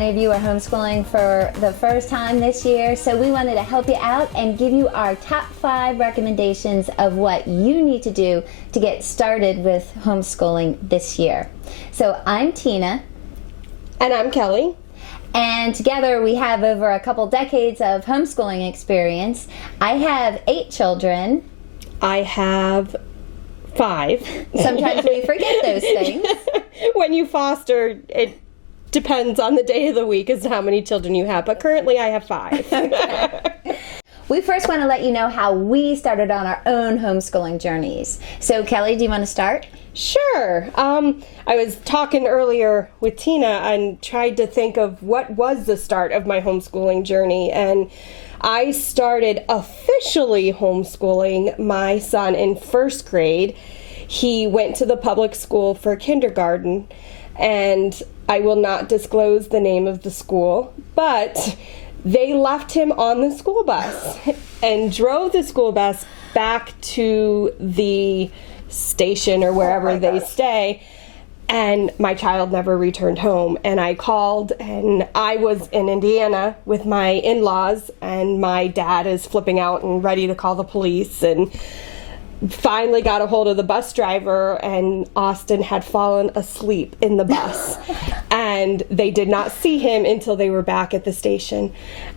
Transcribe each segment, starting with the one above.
many of you are homeschooling for the first time this year, so we wanted to help you out and give you our top 5 recommendations of what you need to do to get started with homeschooling this year. So I'm Tina. And I'm Kelly. And together we have over a couple decades of homeschooling experience. I have 8 children. I have 5. Sometimes we forget those things. When you foster, it depends on the day of the week as to how many children you have, but currently I have 5. Okay. We first want to let you know how we started on our own homeschooling journeys. So Kelly, do you want to start? Sure. I was talking earlier with Tina and tried to think of what was the start of my homeschooling journey, and I started officially homeschooling my son in 1st grade. He went to the public school for kindergarten, and I will not disclose the name of the school, but they left him on the school bus and drove the school bus back to the station or wherever they stay, and my child never returned home. And I called, and I was in Indiana with my in-laws, and my dad is flipping out and ready to call the police, and finally got a hold of the bus driver, and Austin had fallen asleep in the bus. And they did not see him until they were back at the station.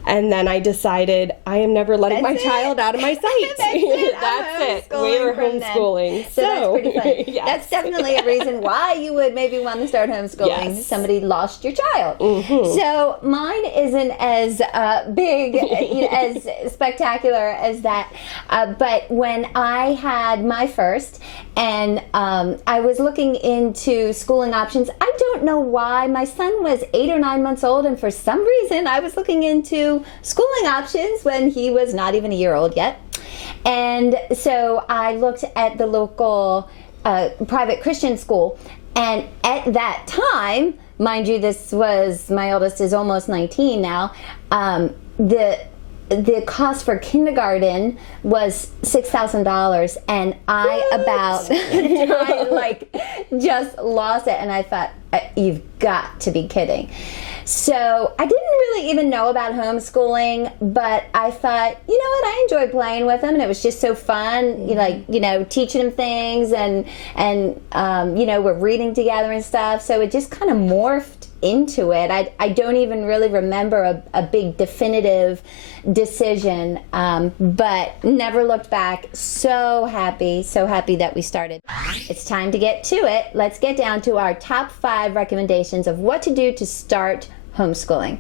And then I decided I am never letting my child out of my sight. That's it. We were homeschooling. So that's pretty funny. Yes. That's definitely a reason why you would maybe want to start homeschooling. Yes. Somebody lost your child. Mm-hmm. So mine isn't as big, as spectacular as that. But when I had my first, and I was looking into schooling options, I don't know why. My son was 8 or 9 months old, and for some reason I was looking into schooling options when he was not even a year old yet. And so I looked at the local private Christian school, and at that time, mind you, this was, my oldest is almost 19 now, the cost for kindergarten was $6,000, and I just lost it, and I thought, you've got to be kidding. So I didn't really even know about homeschooling, but I thought, you know what, I enjoyed playing with him, and it was just so fun, teaching him things, and we're reading together and stuff, so it just kind of morphed into it. I don't even really remember a big definitive decision, but never looked back. So happy that we started. It's time to get to it. Let's get down to our top 5 recommendations of what to do to start homeschooling.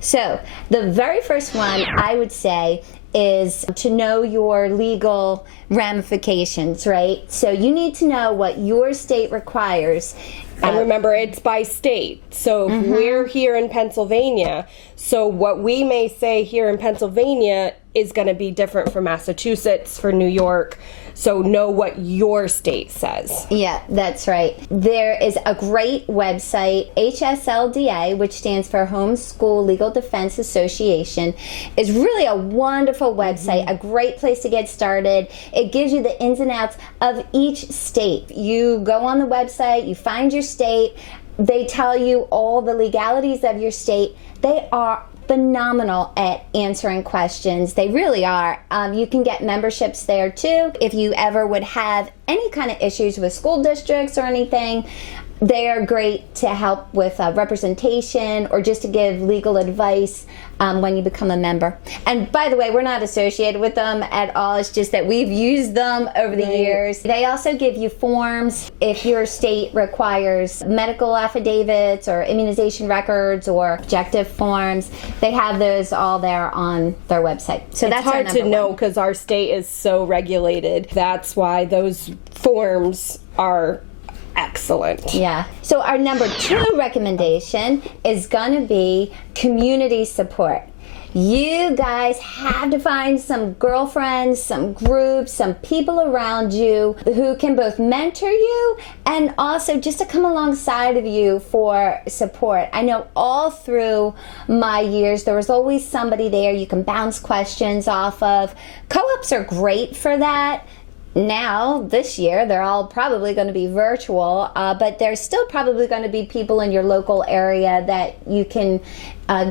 So the very first one I would say is to know your legal ramifications, right? So you need to know what your state requires. And remember, it's by state. So if we're here in Pennsylvania, so what we may say here in Pennsylvania is going to be different for Massachusetts, for New York. So know what your state says. Yeah, that's right. There is a great website, HSLDA, which stands for Homeschool Legal Defense Association, is really a wonderful website, a great place to get started. It gives you the ins and outs of each state. You go on the website, you find your state, they tell you all the legalities of your state. They are phenomenal at answering questions. They really are. You can get memberships there too. If you ever would have any kind of issues with school districts or anything, they are great to help with representation or just to give legal advice when you become a member. And by the way, we're not associated with them at all. It's just that we've used them over the years. They also give you forms if your state requires medical affidavits or immunization records or objective forms. They have those all there on their website. So that's hard to know because our state is so regulated. That's why those forms are excellent. Yeah. So our number 2 recommendation is going to be community support. You guys have to find some girlfriends, some groups, some people around you who can both mentor you and also just to come alongside of you for support. I know all through my years there was always somebody there you can bounce questions off of. Co-ops are great for that. now, this year, they're all probably going to be virtual, but there's still probably going to be people in your local area that you can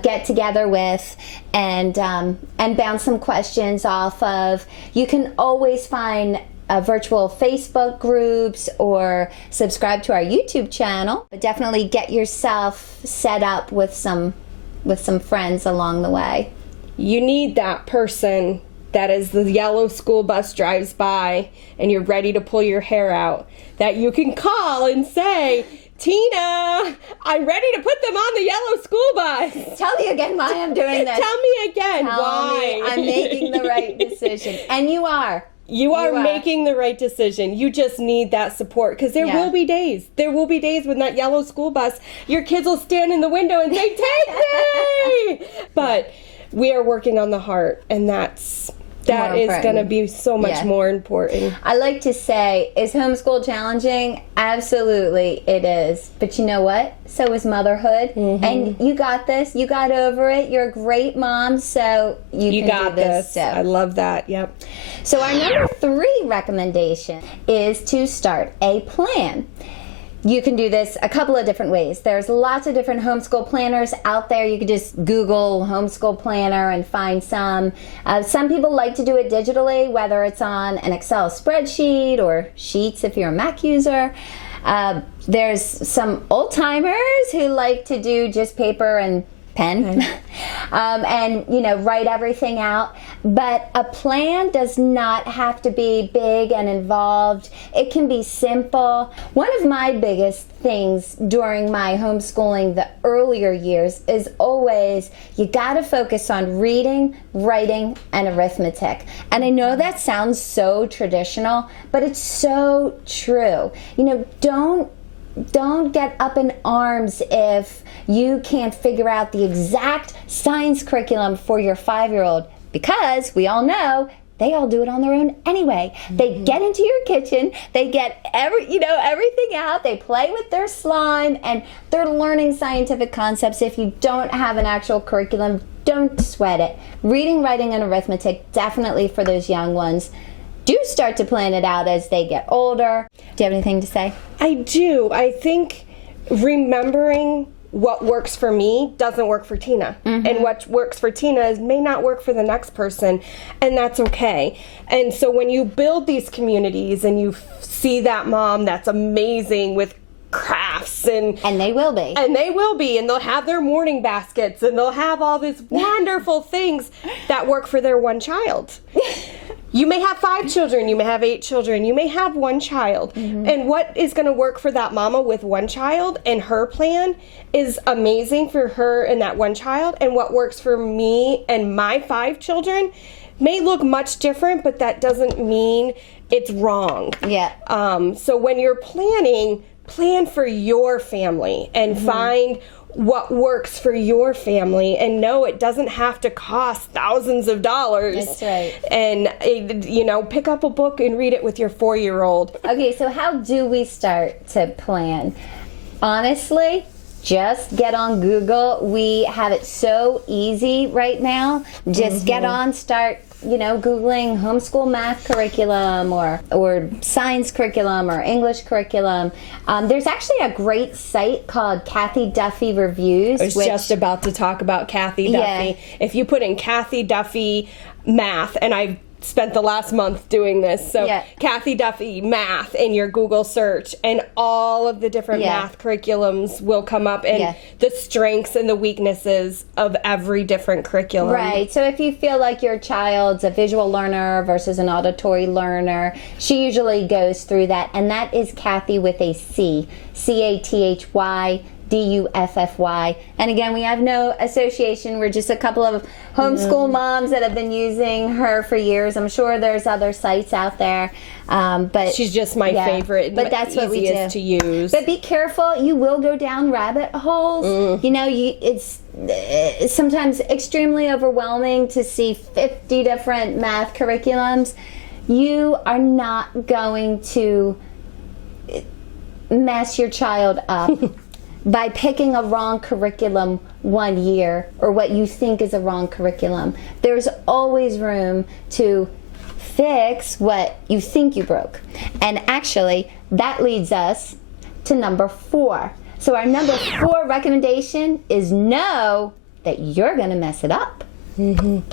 get together with and bounce some questions off of. You can always find virtual Facebook groups or subscribe to our YouTube channel, but definitely get yourself set up with some friends along the way. You need that person that as the yellow school bus drives by and you're ready to pull your hair out, that you can call and say, Tina, I'm ready to put them on the yellow school bus. Tell me again why I'm doing this. Tell me again why. I'm making the right decision. And you are. You are making the right decision. You just need that support, because there will be days. There will be days when that yellow school bus, your kids will stand in the window and say, take me! But we are working on the heart, and that is going to be so much more important. I like to say, is homeschool challenging? Absolutely, it is. But you know what? So is motherhood. And you got this. You got over it. You're a great mom, so you can do this. So. I love that. Yep. So our number 3 recommendation is to start a plan. You can do this a couple of different ways. There's lots of different homeschool planners out there. You could just Google homeschool planner and find some. Some people like to do it digitally, whether it's on an Excel spreadsheet or Sheets if you're a Mac user. There's some old timers who like to do just paper and pen and write everything out. But a plan does not have to be big and involved. It can be simple. One of my biggest things during my homeschooling the earlier years is always, you got to focus on reading, writing, and arithmetic. And I know that sounds so traditional, but it's so true. Don't get up in arms if you can't figure out the exact science curriculum for your 5-year-old, because we all know they all do it on their own anyway. They get into your kitchen, they get everything out, they play with their slime, and they're learning scientific concepts. If you don't have an actual curriculum, don't sweat it. Reading, writing, and arithmetic, definitely for those young ones. Do start to plan it out as they get older. Do you have anything to say? I do. I think remembering what works for me doesn't work for Tina. And what works for Tina may not work for the next person, and that's okay. And so when you build these communities and you see that mom that's amazing with crafts and they will be and they'll have their morning baskets and they'll have all these wonderful things that work for their one child. You may have 5 children, you may have 8 children, you may have 1 child. And what is going to work for that mama with 1 child and her plan is amazing for her and that 1 child. And what works for me and my 5 children may look much different, but that doesn't mean it's wrong. Yeah. So when you're planning, plan for your family and find what works for your family, and no, it doesn't have to cost thousands of dollars. That's right. And pick up a book and read it with your 4-year-old. Okay, so how do we start to plan? Honestly, just get on Google. We have it so easy right now. Just get on, start Googling homeschool math curriculum or science curriculum or English curriculum. There's actually a great site called Kathy Duffy Reviews. I was just about to talk about Kathy Duffy. Yeah. If you put in Kathy Duffy math, and I've spent the last month doing this, so Kathy Duffy math in your Google search, and all of the different math curriculums will come up, and the strengths and the weaknesses of every different curriculum. Right. So if you feel like your child's a visual learner versus an auditory learner, she usually goes through that, and that is Kathy with a C. Cathy Duffy. And again, we have no association. We're just a couple of homeschool moms that have been using her for years. I'm sure there's other sites out there, but she's just my favorite. But that's what we do to use. But be careful. You will go down rabbit holes. It's sometimes extremely overwhelming to see 50 different math curriculums. You are not going to mess your child up by picking a wrong curriculum one year, or what you think is a wrong curriculum. There's always room to fix what you think you broke. And actually, that leads us to number 4. So our number 4 recommendation is know that you're going to mess it up. And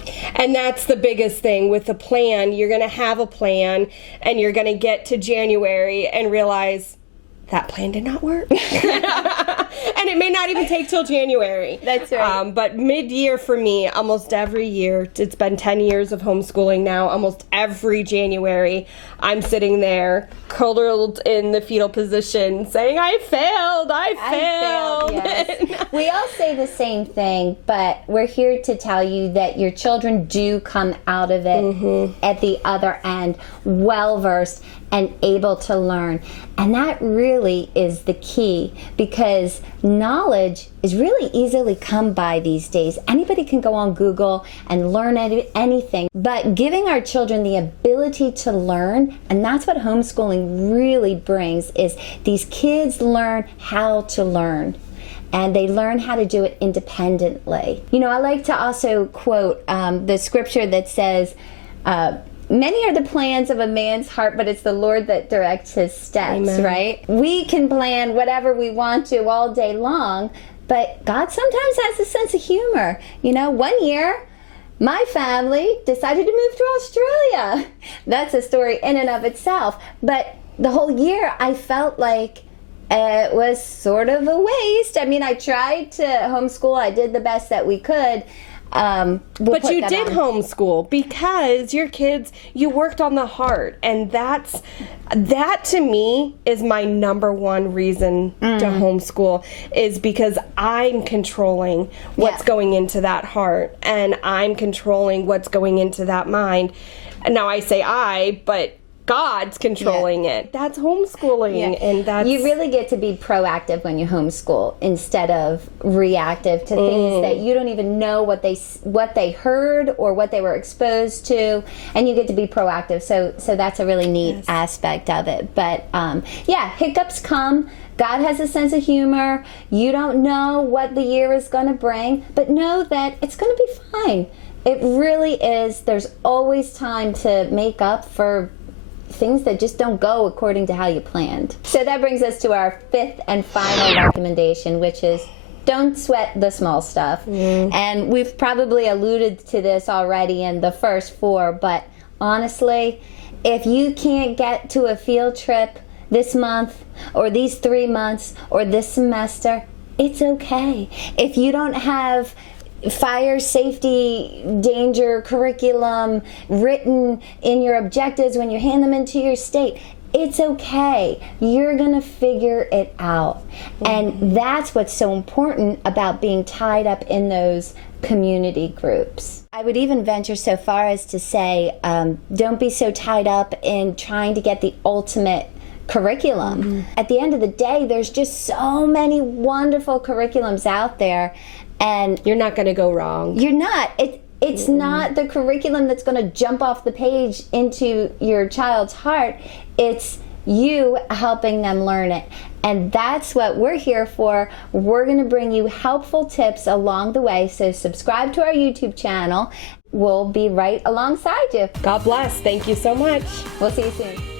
that's the biggest thing with the plan. You're going to have a plan, and you're going to get to January and realize that plan did not work. And it may not even take till January. That's right. But mid-year for me, almost every year, it's been 10 years of homeschooling now, almost every January, I'm sitting there, cuddled in the fetal position, saying, I failed. Yes. We all say the same thing, but we're here to tell you that your children do come out of it at the other end, well-versed and able to learn. And that really is the key, because knowledge is really easily come by these days. Anybody can go on Google and learn anything, but giving our children the ability to learn, and that's what homeschooling really brings, is these kids learn how to learn. And they learn how to do it independently. You know, I like to also quote the scripture that says, many are the plans of a man's heart, but it's the Lord that directs his steps. Amen. Right? We can plan whatever we want to all day long, but God sometimes has a sense of humor. You know, one year, my family decided to move to Australia. That's a story in and of itself. But the whole year, I felt like it was sort of a waste. I mean, I tried to homeschool. I did the best that we could. But you did homeschool because your kids, you worked on the heart, and that to me is my number one reason to homeschool, is because I'm controlling what's going into that heart, and I'm controlling what's going into that mind. And now I say I, but God's controlling it. That's homeschooling, and that's... You really get to be proactive when you homeschool instead of reactive to things that you don't even know what they heard or what they were exposed to, and you get to be proactive. So that's a really neat aspect of it. But hiccups come. God has a sense of humor. You don't know what the year is going to bring, but know that it's going to be fine. It really is. There's always time to make up for things that just don't go according to how you planned. So that brings us to our 5th and final recommendation, which is don't sweat the small stuff. And we've probably alluded to this already in the first 4, but honestly, if you can't get to a field trip this month or these 3 months or this semester, it's okay. If you don't have fire safety danger curriculum written in your objectives when you hand them into your state, it's okay. You're gonna figure it out. And that's what's so important about being tied up in those community groups. I would even venture so far as to say, don't be so tied up in trying to get the ultimate curriculum. At the end of the day, there's just so many wonderful curriculums out there, and you're not going to go wrong. You're not. It's not the curriculum that's going to jump off the page into your child's heart. It's you helping them learn it. And that's what we're here for. We're going to bring you helpful tips along the way. So subscribe to our YouTube channel. We'll be right alongside you. God bless. Thank you so much. We'll see you soon.